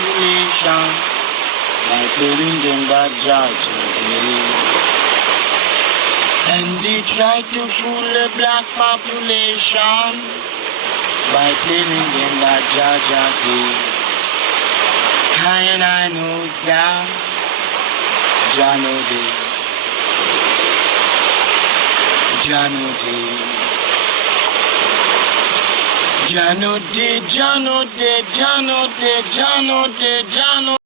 population by telling them that judge is. And they try to fool the black population by telling them that Jaja did. And I knows that Jano did. Jano did. Jano did, Jano did, Jano did, Jano did, Jano.